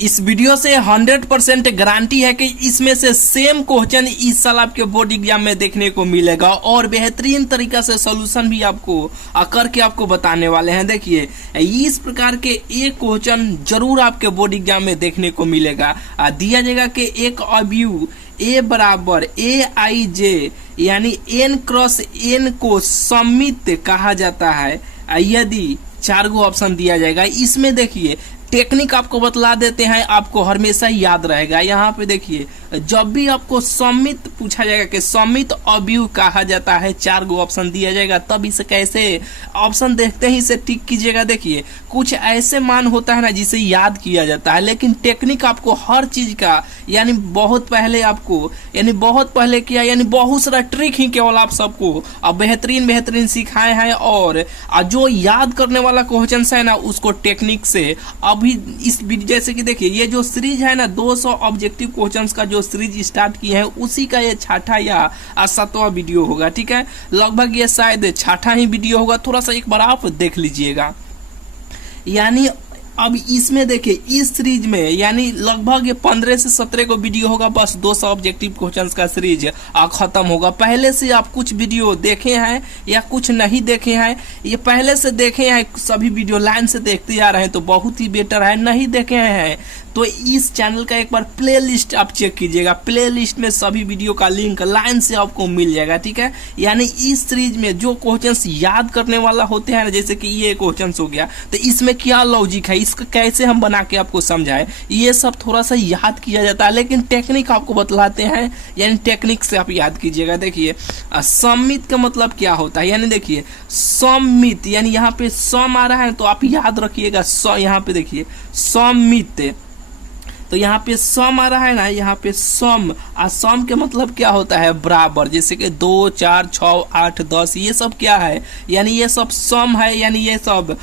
इस वीडियो से 100% गारंटी है कि इसमें से सेम क्वेश्चन इस साल आपके बोर्ड एग्जाम में देखने को मिलेगा और बेहतरीन तरीका से सॉल्यूशन भी आपको करके आपको बताने वाले हैं। देखिए इस प्रकार के एक क्वेश्चन जरूर आपके बोर्ड एग्जाम में देखने को मिलेगा। दिया जाएगा कि एक अवयव ए बराबर ए आई जे यानी एन क्रॉस एन को सममित कहा जाता है यदि 4 गो ऑप्शन दिया जाएगा। इसमें देखिए टेक्निक आपको बतला देते हैं, आपको हमेशा याद रहेगा। यहाँ पे देखिए जब भी आपको सममित पूछा जाएगा कि सममित अवयव कहा जाता है, 4 गो ऑप्शन दिया जाएगा, तब इसे कैसे ऑप्शन देखते ही इसे टिक कीजिएगा। देखिए कुछ ऐसे मान होता है ना जिसे याद किया जाता है, लेकिन टेक्निक आपको हर चीज का यानी बहुत पहले किया यानी बहुत सारा ट्रिक ही केवल आप सबको अब बेहतरीन सिखाए हैं। और जो याद करने वाला क्वेश्चन है ना उसको टेक्निक से अभी इस जैसे कि देखिए ये जो सीरीज है ना 200 ऑब्जेक्टिव क्वेश्चंस का जो सीरीज स्टार्ट किए हैं उसी का ये 6ठा या 7वां वीडियो होगा। ठीक है, लगभग ये शायद 6ठा ही वीडियो होगा, थोड़ा सा एक बार आप देख लीजिएगा। यानी अब इसमें देखिए इस सीरीज में यानी लगभग ये 15 से 17 को वीडियो होगा, बस 200 ऑब्जेक्टिव क्वेश्चंस का सीरीज खत्म होगा। पहले से आप कुछ वीडियो देखे हैं या कुछ नहीं देखे हैं, ये पहले से देखे हैं सभी वीडियो लाइन से देखते आ रहे हैं तो बहुत ही बेटर है। नहीं देखे हैं तो इस चैनल का एक बार प्लेलिस्ट आप चेक कीजिएगा, प्लेलिस्ट में सभी वीडियो का लिंक लाइन से आपको मिल जाएगा। ठीक है, यानी इस सीरीज में जो क्वेश्चंस याद करने वाला होते हैं जैसे कि ये क्वेश्चंस हो गया तो इसमें क्या लॉजिक है, इसका कैसे हम बना के आपको समझाएं, ये सब थोड़ा सा याद किया जाता है, लेकिन टेक्निक आपको बतलाते हैं यानी टेक्निक से आप याद कीजिएगा। देखिए सममित का मतलब क्या होता है, यानी देखिए सममित यानी यहाँ पे सम आ रहा है तो आप याद रखिएगा। यहाँ पे देखिए सममित तो यहाँ पे सम आ रहा है ना, यहाँ पे सम सम के मतलब क्या होता है बराबर, जैसे कि 2 4 6 8 10 ये सब क्या है यानी ये सब सम है। यानी ये सब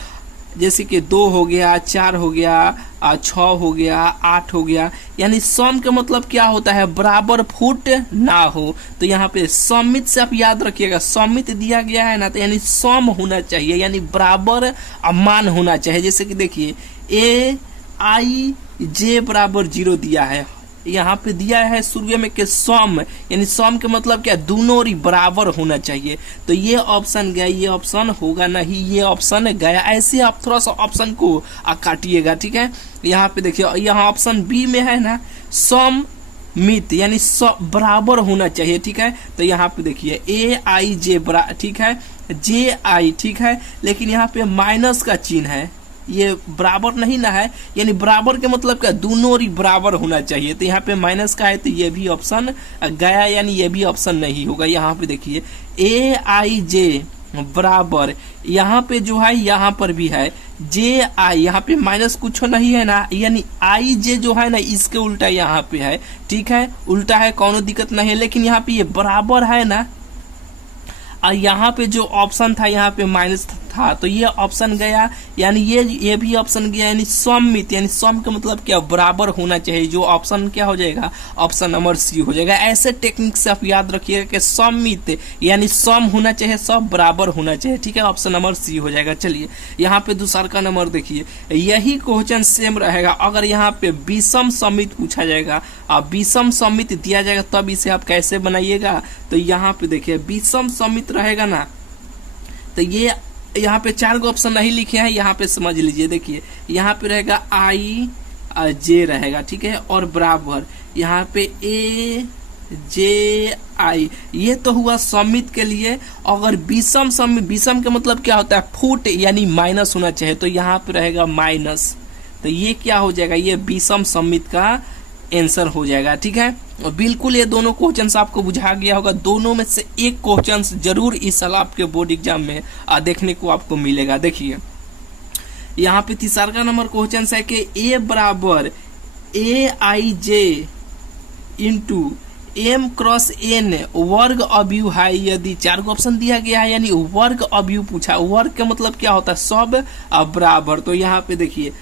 जैसे कि 2 हो गया, 4 हो गया, 6 हो गया, 8 हो गया, यानी सम के मतलब क्या होता है बराबर फुट ना हो। तो यहाँ पे सममित से आप याद रखिएगा, सममित दिया गया है ना तो यानी सम होना चाहिए यानी बराबर मान होना चाहिए। जैसे कि देखिए ए आई जे बराबर 0 दिया है, यहाँ पे दिया है शुरू में कि सम यानी सम के मतलब क्या दोनों और बराबर होना चाहिए। तो ये ऑप्शन गया, ये ऑप्शन होगा नहीं, ये ऑप्शन गया। ऐसे आप थोड़ा सा ऑप्शन को काटिएगा। ठीक है, यहाँ पे देखिए यहाँ ऑप्शन बी में है ना सम मित यानी बराबर होना चाहिए। ठीक है, तो यहाँ पे देखिए ए आई जे ठीक है, जे आई ठीक है, लेकिन यहाँ पे माइनस का चिन्ह है, ये बराबर नहीं ना है यानी बराबर के मतलब क्या दोनों और बराबर होना चाहिए। तो यहाँ पे माइनस का है तो ये भी ऑप्शन गया यानी ये भी ऑप्शन नहीं होगा। यहाँ पे देखिए ए आई जे बराबर यहाँ पे जो है यहाँ पर भी है जे आई, यहाँ पे माइनस कुछ नहीं है ना यानी आई जे जो है ना इसके उल्टा यहाँ पे है। ठीक है, उल्टा है कोनो दिक्कत नहीं है, लेकिन यहाँ पे ये बराबर है ना और यहाँ पे जो ऑप्शन था यहाँ पे माइनस था तो ये ऑप्शन गया यानी ये भी ऑप्शन गया यानी सममित यानी सम का मतलब क्या बराबर होना चाहिए। जो ऑप्शन क्या हो जाएगा ऑप्शन नंबर सी हो जाएगा। ऐसे टेक्निक से आप याद रखिएगा कि सममित यानी सम होना चाहिए, सब बराबर होना चाहिए। ठीक है, ऑप्शन नंबर सी हो जाएगा। चलिए यहाँ पे दूसरा का नंबर देखिए, यही क्वेश्चन सेम रहेगा अगर यहाँ पे विषम सममित पूछा जाएगा और विषम सममित दिया जाएगा तब इसे आप कैसे बनाइएगा। तो यहाँ पे देखिए विषम सममित रहेगा ना तो ये यहाँ पे 4 गो ऑप्शन नहीं लिखे हैं, यहाँ पे समझ लीजिए। देखिए यहाँ पे रहेगा आई जे रहेगा, ठीक है, और बराबर यहाँ पे ए जे आई, ये तो हुआ सममित के लिए। अगर विषम सममित, विषम का मतलब क्या होता है फुट यानी माइनस होना चाहिए, तो यहाँ पे रहेगा माइनस। तो ये क्या हो जाएगा, ये विषम सममित का आंसर हो जाएगा। ठीक है, और बिल्कुल ये दोनों क्वेश्चंस आपको बुझा गया होगा। दोनों में से एक क्वेश्चंस जरूर इस साल आपके बोर्ड एग्जाम में देखने को आपको मिलेगा। देखिए यहाँ पे तीसरा नंबर क्वेश्चन है कि ए बराबर ए आई J into M cross N वर्ग अवयव है यदि 4 गो ऑप्शन दिया गया है यानी वर्ग अवयव पूछा। वर्ग का मतलब क्या होता है सब बराबर। तो यहाँ पे देखिए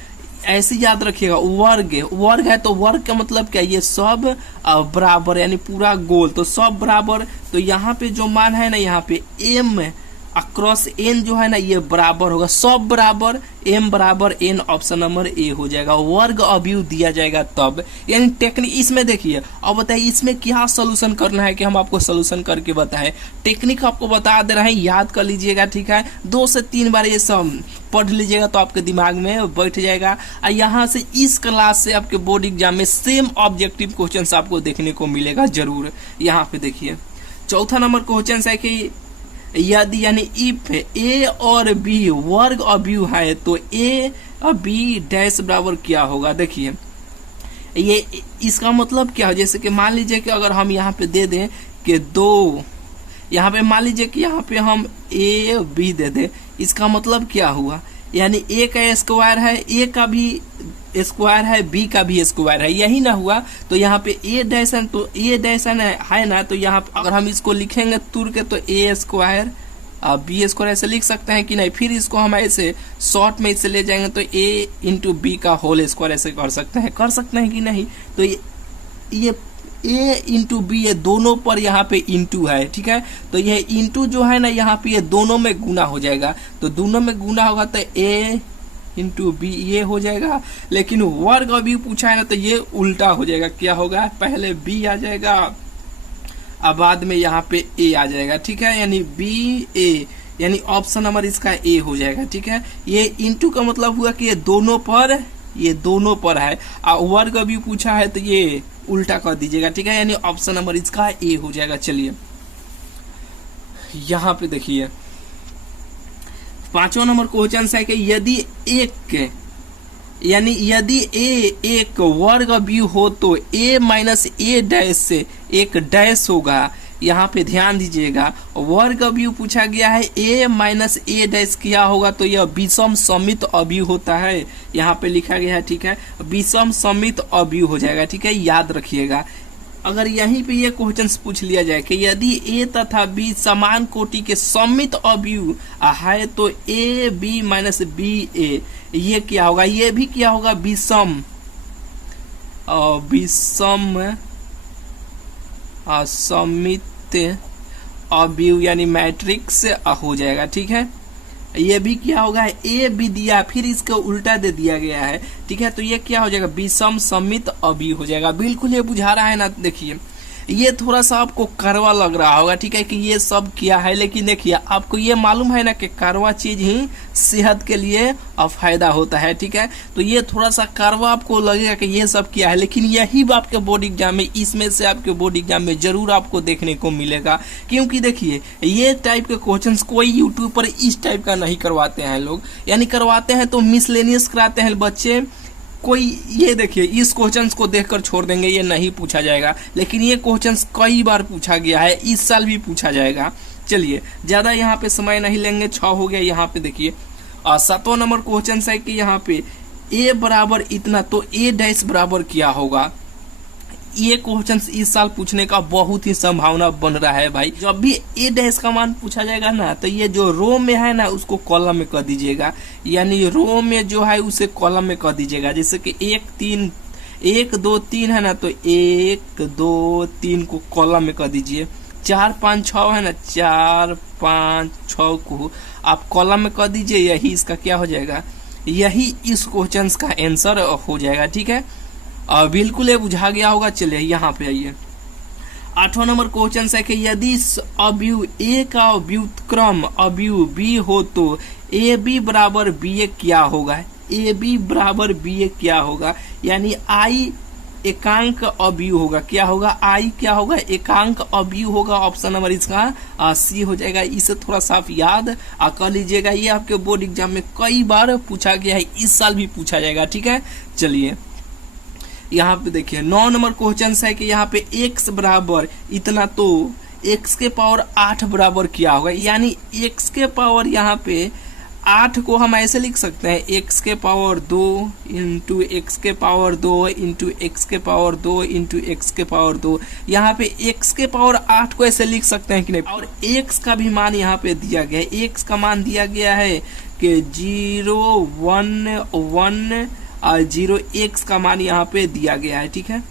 ऐसे याद रखिएगा वर्ग है तो वर्ग का मतलब क्या, ये सब बराबर यानी पूरा गोल, तो सब बराबर। तो यहाँ पे जो मान है ना यहाँ पे एम अक्रॉस एन जो है ना ये बराबर होगा, सब बराबर, एम बराबर एन, ऑप्शन नंबर ए हो जाएगा। वर्ग अवयव दिया जाएगा तब, यानी टेक्निक इसमें देखिए। अब बताइए इसमें क्या सोल्यूशन करना है कि हम आपको सोल्यूशन करके बताएं। टेक्निक आपको बता दे रहे हैं, याद कर लीजिएगा, ठीक है। 2 से 3 बार ये सब पढ़ लीजिएगा तो आपके दिमाग में बैठ जाएगा। और यहाँ से इस क्लास से आपके बोर्ड एग्जाम में सेम ऑब्जेक्टिव क्वेश्चंस आपको देखने को मिलेगा जरूर। यहाँ पे देखिए चौथा नंबर क्वेश्चन है कि यदि यानी इफ ए और बी वर्ग अवयव है तो ए और बी डैश बराबर क्या होगा। देखिए ये इसका मतलब क्या है, जैसे कि मान लीजिए कि अगर हम यहाँ पे दे दें कि 2, यहाँ पे मान लीजिए कि यहाँ पे हम ए बी दे दें, इसका मतलब क्या हुआ, यानी ए का स्क्वायर है, ए का भी स्क्वायर है, बी का भी स्क्वायर है, यही ना हुआ। तो यहाँ पे ए डैशन, तो ए डैशन है ना, तो यहाँ अगर हम इसको लिखेंगे तुर के तो ए स्क्वायर बी स्क्वायर ऐसे लिख सकते हैं कि नहीं। फिर इसको हम ऐसे शॉर्ट में इसे ले जाएंगे तो ए इंटू बी का होल स्क्वायर ऐसे कर सकते हैं कि नहीं। तो ये ए इंटू बी ये दोनों पर यहाँ पे इंटू है, ठीक है। तो ये इंटू जो है ना यहाँ पे ये दोनों में गुना हो जाएगा, तो दोनों में गुना होगा तो ए इंटू बी ये हो जाएगा। लेकिन वर्ग अवयव पूछा है ना तो ये उल्टा हो जाएगा, क्या होगा, पहले बी आ जाएगा अब बाद में यहाँ पे ए आ जाएगा, ठीक है। यानी बी ए, यानी ऑप्शन नंबर इसका ए हो जाएगा, ठीक है। ये इंटू का मतलब हुआ कि ये दोनों पर है, और वर्ग अवयव पूछा है तो ये उल्टा कर दीजिएगा, ठीक है। यानी ऑप्शन नंबर इसका ए हो जाएगा। चलिए यहाँ पे देखिए 5वां नंबर क्वेश्चन है कि यदि यदि ए एक वर्ग अवयव हो तो ए माइनस ए डैश से एक डैश होगा। यहाँ पे ध्यान दीजिएगा, वर्ग अवयव पूछा गया है, ए माइनस ए डैश क्या होगा, तो यह विषम समित अवयव होता है, यहाँ पे लिखा गया है, ठीक है। विषम समित अवयव हो जाएगा, ठीक है, याद रखिएगा। अगर यहीं पे ये क्वेश्चन पूछ लिया जाए कि यदि ए तथा बी समान कोटि के समित अवयव है तो ए बी माइनस बी ए ये क्या होगा, ये भी क्या होगा, विषम समित अवयव यानी मैट्रिक्स हो जाएगा, ठीक है। ये भी क्या होगा, ए बी दिया फिर इसका उल्टा दे दिया गया है, ठीक है। तो ये क्या हो जाएगा, विषम समित अवयव हो जाएगा। बिल्कुल ये बुझा रहा है ना। देखिए ये थोड़ा सा आपको कड़वा लग रहा होगा, ठीक है, कि ये सब क्या है, लेकिन देखिए आपको ये मालूम है ना कि कड़वा चीज ही सेहत के लिए फायदा होता है, ठीक है। तो ये थोड़ा सा कड़वा आपको लगेगा कि ये सब क्या है, लेकिन यही आपके बोर्ड एग्जाम में, इसमें से आपके बोर्ड एग्जाम में जरूर आपको देखने को मिलेगा। क्योंकि देखिए ये टाइप के क्वेश्चंस कोई यूट्यूब पर इस टाइप का नहीं करवाते हैं लोग, यानी करवाते हैं तो मिसलेनियस कराते हैं बच्चे कोई। ये देखिए इस क्वेश्चंस को देखकर छोड़ देंगे, ये नहीं पूछा जाएगा, लेकिन ये क्वेश्चंस कई बार पूछा गया है, इस साल भी पूछा जाएगा। चलिए ज्यादा यहाँ पे समय नहीं लेंगे, 6 हो गया। यहाँ पे देखिए 7वां नंबर क्वेश्चन है कि यहाँ पे ए बराबर इतना तो ए डैश बराबर क्या होगा। ये क्वेश्चन इस साल पूछने का बहुत ही संभावना बन रहा है भाई। जब भी ए डैश का मान पूछा जाएगा ना तो ये जो रो में है ना उसको कॉलम में कर दीजिएगा, यानी रो में जो है उसे कॉलम में कर दीजिएगा। जैसे कि 1 2 3 है ना तो 1 2 3 को कॉलम में कर दीजिए। 4 5 6 है ना, 4 5 6 को आप कॉलम में कर दीजिए, यही इसका क्या हो जाएगा, यही इस क्वेश्चन का आंसर हो जाएगा, ठीक है। बिल्कुल ये बुझा गया होगा। चलिए यहाँ पे आइए 8वां नंबर क्वेश्चन है कि यदि अवयव ए का व्युत्क्रम अवयव बी हो तो ए बी बराबर बी ए क्या होगा, ए बी बराबर बी ए क्या होगा, यानी आई एकांक अवयव होगा, क्या होगा, आई क्या होगा, एकांक अवयव होगा। ऑप्शन नंबर इसका सी हो जाएगा। इसे थोड़ा साफ याद कर लीजिएगा, ये आपके बोर्ड एग्जाम में कई बार पूछा गया है, इस साल भी पूछा जाएगा, ठीक है। चलिए यहाँ पे देखिए 9 नंबर क्वेश्चन है कि यहाँ पे x बराबर इतना तो x के पावर 8 बराबर क्या होगा, यानी x के पावर यहाँ पे 8 को हम ऐसे लिख सकते हैं, x के पावर 2 इंटू x के पावर 2 इंटू x के पावर 2 इंटू x के पावर 2। यहाँ पे x के पावर 8 को ऐसे लिख सकते हैं कि नहीं। और x का भी मान यहाँ पे दिया गया है, x का मान दिया गया है कि 0 1 1 और 0 x का मान यहाँ पे दिया गया है, ठीक है।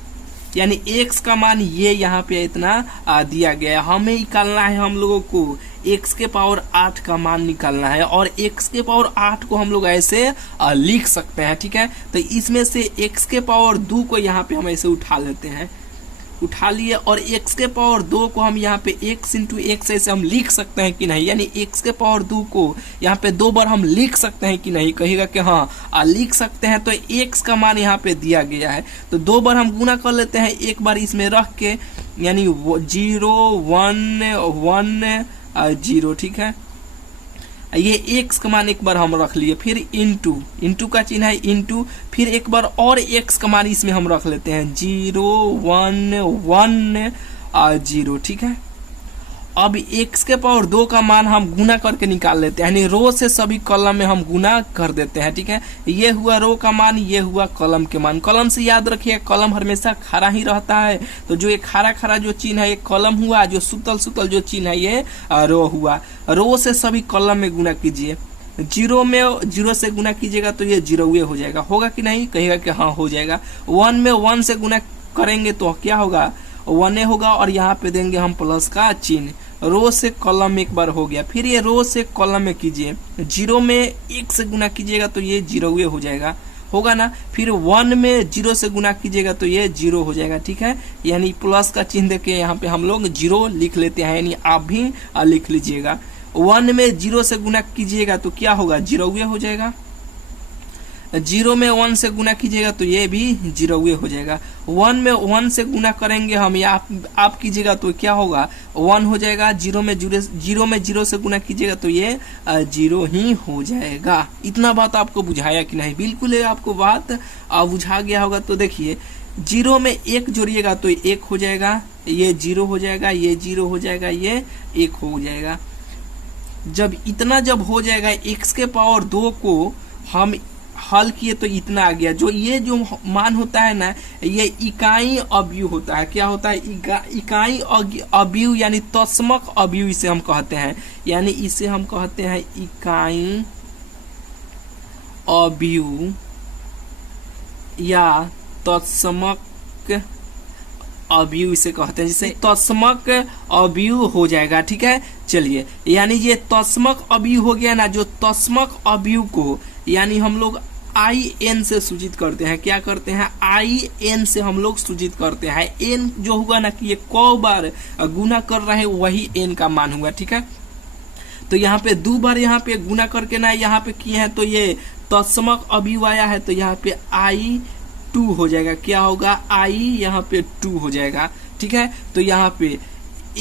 यानी x का मान ये यहाँ पे इतना दिया गया है। हमें निकालना है, हम लोगों को x के पावर 8 का मान निकालना है और x के पावर 8 को हम लोग ऐसे लिख सकते हैं, ठीक है। तो इसमें से x के पावर 2 को यहाँ पे हम ऐसे उठा लेते हैं, उठा लिए, और x के पावर 2 को हम यहाँ पे x इंटू एक्स ऐसे हम लिख सकते हैं कि नहीं, यानी x के पावर 2 को यहाँ पे 2 बार हम लिख सकते हैं कि नहीं, कहेगा कि हाँ लिख सकते हैं। तो x का मान यहाँ पे दिया गया है, तो 2 बार हम गुना कर लेते हैं, एक बार इसमें रख के, यानी 0 1 1 0, ठीक है। ये x का मान एक बार हम रख लिए, फिर इंटू का चिन्ह है इंटू, फिर एक बार और x का मान इसमें हम रख लेते हैं 0 1 1 0, ठीक है। अब x के पावर 2 का मान हम गुना करके निकाल लेते हैं, यानी रो से सभी कॉलम में हम गुना कर देते हैं, ठीक है। ये हुआ रो का मान, ये हुआ कॉलम के मान। कॉलम से याद रखिए कॉलम हमेशा खड़ा ही रहता है, तो जो ये खड़ा जो चिन्ह है ये कॉलम हुआ, जो सुतल जो चिन्ह है ये रो हुआ। रो से सभी कॉलम में गुना कीजिए, 0 में 0 से गुना कीजिएगा तो ये 0 हो जाएगा, होगा कि नहीं, कहेगा कि हाँ हो जाएगा। 1 में 1 से गुना करेंगे तो क्या होगा, 1 होगा, और यहाँ पे देंगे हम प्लस का चिन्ह। रो से कॉलम में एक बार हो गया, फिर ये रो से कॉलम में कीजिए, 0 में 1 से गुना कीजिएगा तो ये 0 हो जाएगा, होगा ना। फिर 1 में 0 से गुना कीजिएगा तो ये 0 हो जाएगा, ठीक है। यानी प्लस का चिन्ह देके यहाँ पे हम लोग 0 लिख लेते हैं, यानी आप भी लिख लीजिएगा। 1 में 0 से गुना कीजिएगा तो क्या होगा, 0 हो जाएगा। 0 में 1 से गुना कीजिएगा तो ये भी 0 हो जाएगा। 1 में 1 से गुना करेंगे हम, या आप कीजिएगा तो क्या होगा, 1 हो जाएगा। 0 में 0 से गुना कीजिएगा तो ये 0 ही हो जाएगा। इतना बात आपको बुझाया कि नहीं, बिल्कुल आपको बात बुझा गया होगा। तो देखिए 0 में 1 जोड़िएगा तो 1 हो जाएगा, ये 0 हो जाएगा, ये 0 हो जाएगा, ये 1 हो जाएगा। जब इतना हो जाएगा, x के पावर 2 को हम हल किए तो इतना आ गया। ये जो मान होता है ना, ये इकाई अवयव होता है। क्या होता है, इकाई अवयव, यानी तत्समक अवयव इसे हम कहते हैं, यानी इसे हम कहते हैं इकाई अवयव या तत्समक अवयव इसे कहते हैं, जिसे तत्समक अवयव हो जाएगा, ठीक है। चलिए, यानी ये तत्समक अवयव हो गया ना, जो तत्समक अवयव को यानी हम लोग IN से सूचित करते हैं। क्या करते हैं, IN से हम लोग सूचित करते हैं। n जो हुआ ना कि ये क बार गुना कर रहे हैं, वही n का मान हुआ, ठीक है। तो यहाँ पे 2 बार यहाँ पे गुना करके ना यहाँ पे किए हैं, तो ये तत्समक अवयव आया है, तो यहाँ पे I2 हो जाएगा। क्या होगा, I यहाँ पे 2 हो जाएगा, ठीक है। तो यहाँ पे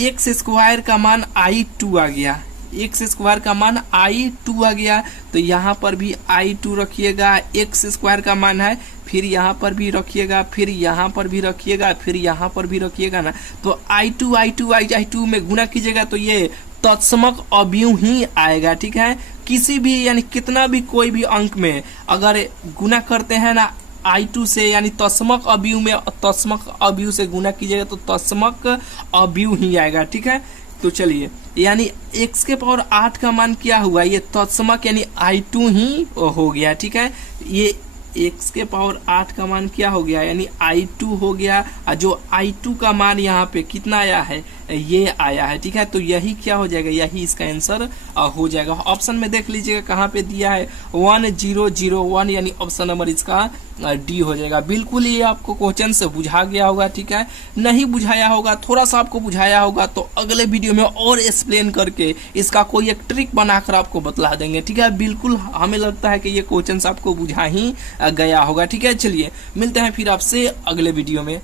x स्क्वायर का मान I2 आ गया, x स्क्वायर का मान I2 आ गया, तो यहाँ पर भी I2 रखिएगा। x स्क्वायर का मान है, फिर यहाँ पर भी रखिएगा, फिर यहाँ पर भी रखिएगा, फिर यहाँ पर भी रखिएगा ना। तो I2 में गुना कीजिएगा तो ये तत्समक अवयव ही आएगा, ठीक है। किसी भी यानी कितना भी कोई भी अंक में अगर गुना करते हैं ना I2 से, यानी तत्समक अवयव में तत्समक अवयव से गुना कीजिएगा तो तत्समक अवयव ही आएगा, ठीक है। तो चलिए, यानी x के पावर 8 का मान क्या हुआ, ये तत्समक यानी I2 ही हो गया, ठीक है। ये x के पावर 8 का मान क्या हो गया, यानी I2 हो गया। जो I2 का मान यहाँ पे कितना आया है, ये आया है, ठीक है। तो यही क्या हो जाएगा, यही इसका आंसर हो जाएगा। ऑप्शन में देख लीजिएगा कहाँ पे दिया है, 1001, यानी ऑप्शन नंबर इसका डी हो जाएगा। बिल्कुल ये आपको क्वेश्चन से बुझा गया होगा, ठीक है। नहीं बुझाया होगा, थोड़ा सा आपको बुझाया होगा, तो अगले वीडियो में और एक्सप्लेन करके इसका कोई एक ट्रिक बनाकर आपको बतला देंगे, ठीक है। बिल्कुल हमें लगता है कि ये क्वेश्चन आपको बुझा ही गया होगा, ठीक है। चलिए, मिलते हैं फिर आपसे अगले वीडियो में।